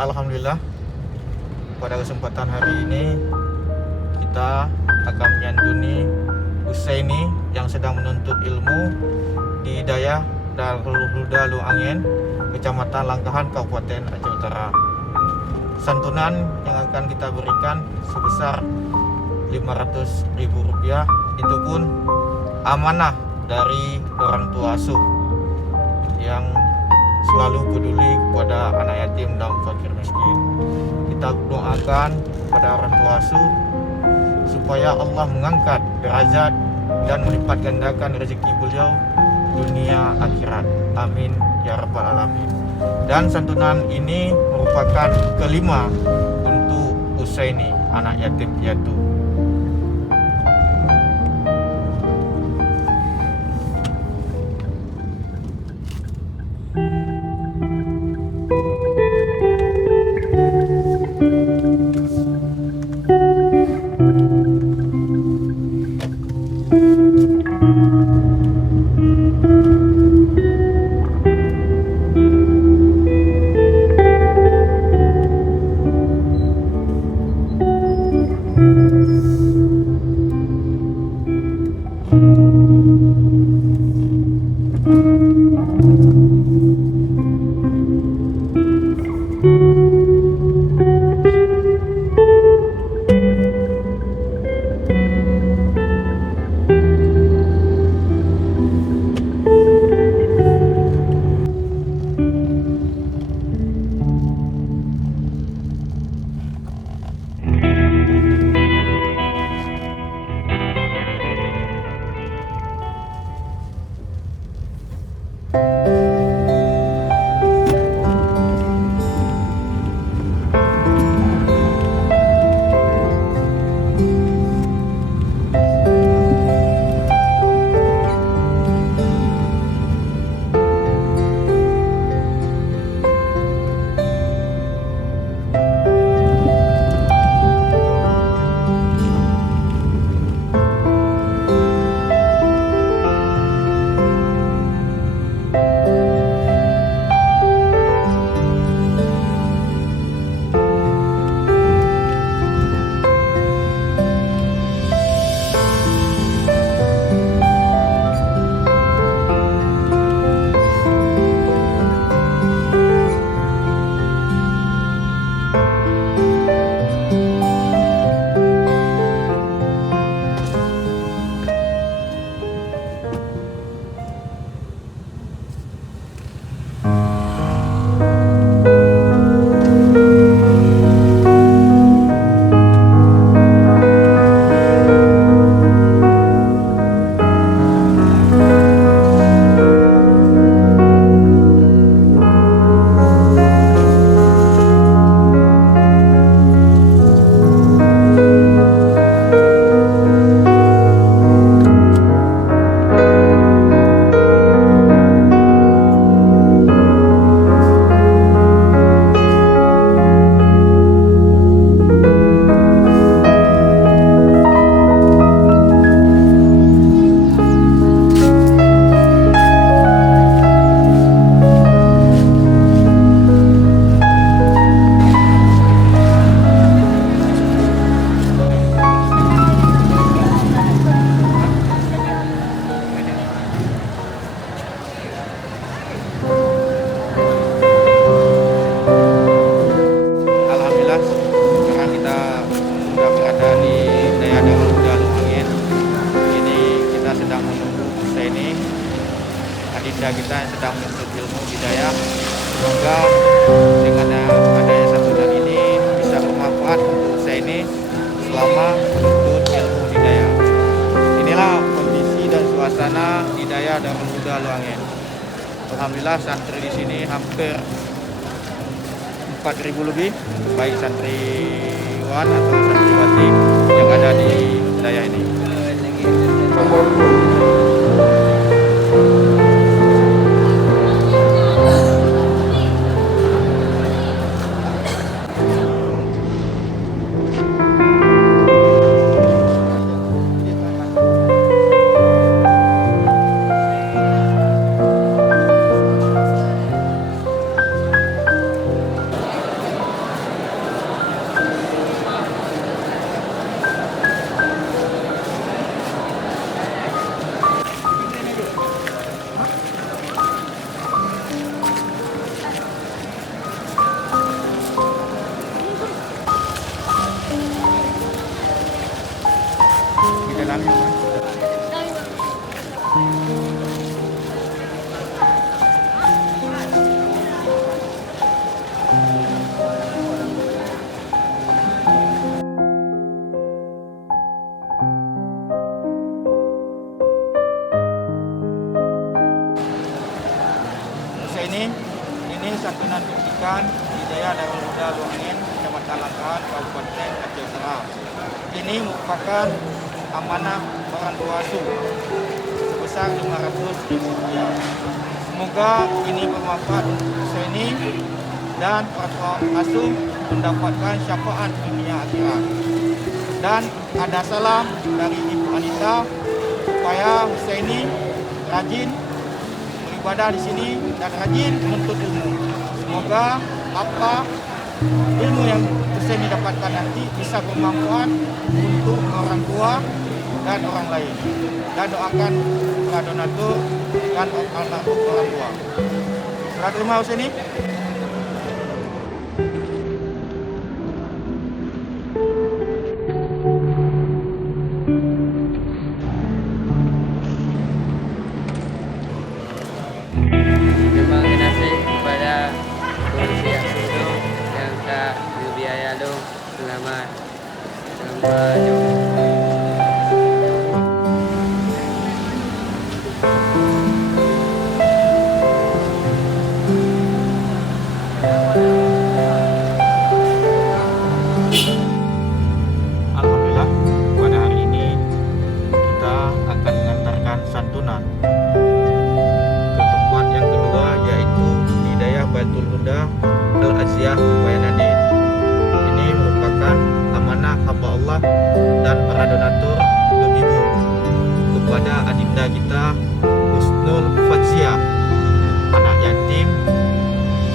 Alhamdulillah, pada kesempatan hari ini kita akan menyantuni Husaini yang sedang menuntut ilmu di Hidayah Darul Huda Luangin, Kecamatan Langkahan, Kabupaten Aceh Utara. Santunan yang akan kita berikan sebesar Rp500.000. Itu pun amanah dari orang tua asuh yang selalu peduli kepada anak yatim dan fakir miskin. Kita doakan pada orang tua asuh supaya Allah mengangkat derajat dan melipat gandakan rezeki beliau dunia akhirat. Amin ya rabbal alamin. Dan santunan ini merupakan kelima untuk Husaini, anak yatim piatu. Adinda kita yang sedang menuntut ilmu hidayah. Semoga dengan adanya santunan ini bisa bermanfaat untuk saya ini selama menuntut ilmu hidayah. Inilah kondisi dan suasana Hidayah Darul Huda Luangin. Alhamdulillah santri di sini hampir 4.000 lebih, baik santriwan atau santriwati yang ada di Hidayah ini. merupakan hidayah Darul Huda Luangin, Kecamatan Langkahan, Kabupaten Aceh Utara. Ini merupakan amanah orang tua asuh sebesar 500.000 rupiah. Semoga ini bermanfaat untuk saya ini dan orang tua asuh mendapatkan syafaat dunia akhirat. Dan ada salam dari Ibu Anita supaya Husaini rajin beribadah di sini dan rajin menuntut ilmu. Semoga apa ilmu yang Husaini dapatkan nanti bisa bermanfaat untuk orang tua dan orang lain. Dan doakan para donatur dan anak orang tua. Serah terima Husaini. Terima kasih kepada polisi Akudo yang tak berbiaya dong. Selamat jumpa. Alhamdulillah, pada hari ini kita akan mengantarkan santunan ke tempat yang kedua, yaitu Hidayah Baitul Huda Al-Aziyah Bayanadin. Ini merupakan amanah hamba Allah dan para donatur Ibu kepada adinda kita Husnul Faziah, anak yatim.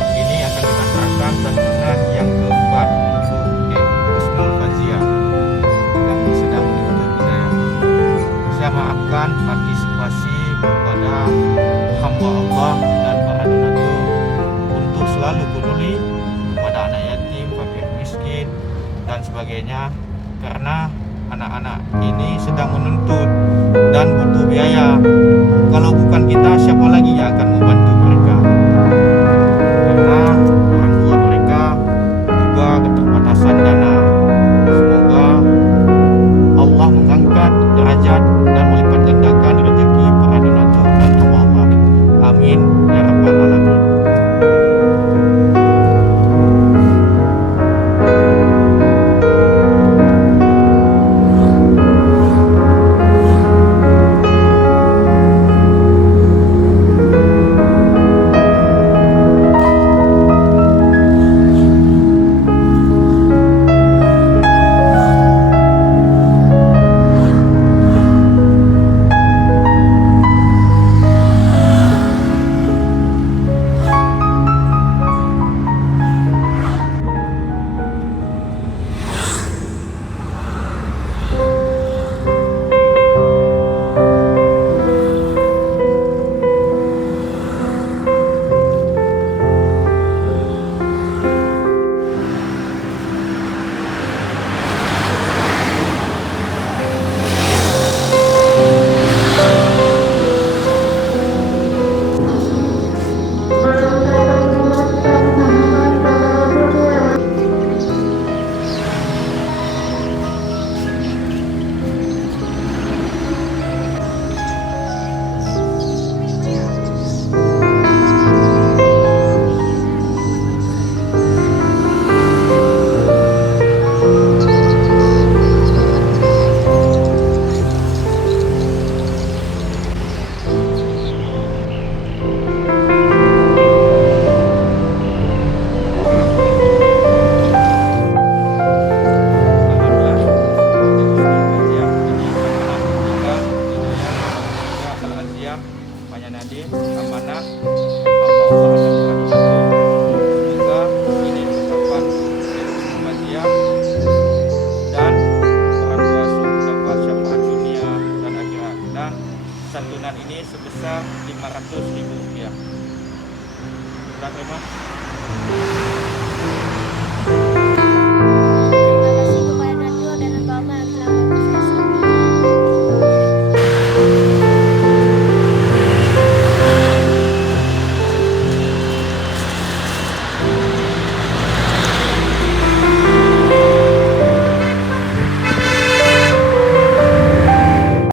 Ini akan kita serahkan santunan yang keempat untuk Husnul Faziah yang sedang menuntut hidayah. Saya maafkan partisipasi kepada hamba Allah dan para donatur untuk selalu peduli kepada anak yatim, fakir miskin dan sebagainya, karena anak-anak ini sedang menuntut dan butuh biaya. Kalau bukan kita, siapa lagi yang akan membantu mereka? Karena orang tua mereka juga keterbatasan dana. Semoga Allah mengangkat derajat dan melipat gandakan rezeki para donatur dan hamba Allah. Amin ya rabbal alamin. Bayanadin, amanah Allah dan juga ini merupakan Muhammadiyah dan orang tua dapat syafaat dunia dan akhirat, dan santunan ini sebesar 500.000 rupiah. Terima kasih.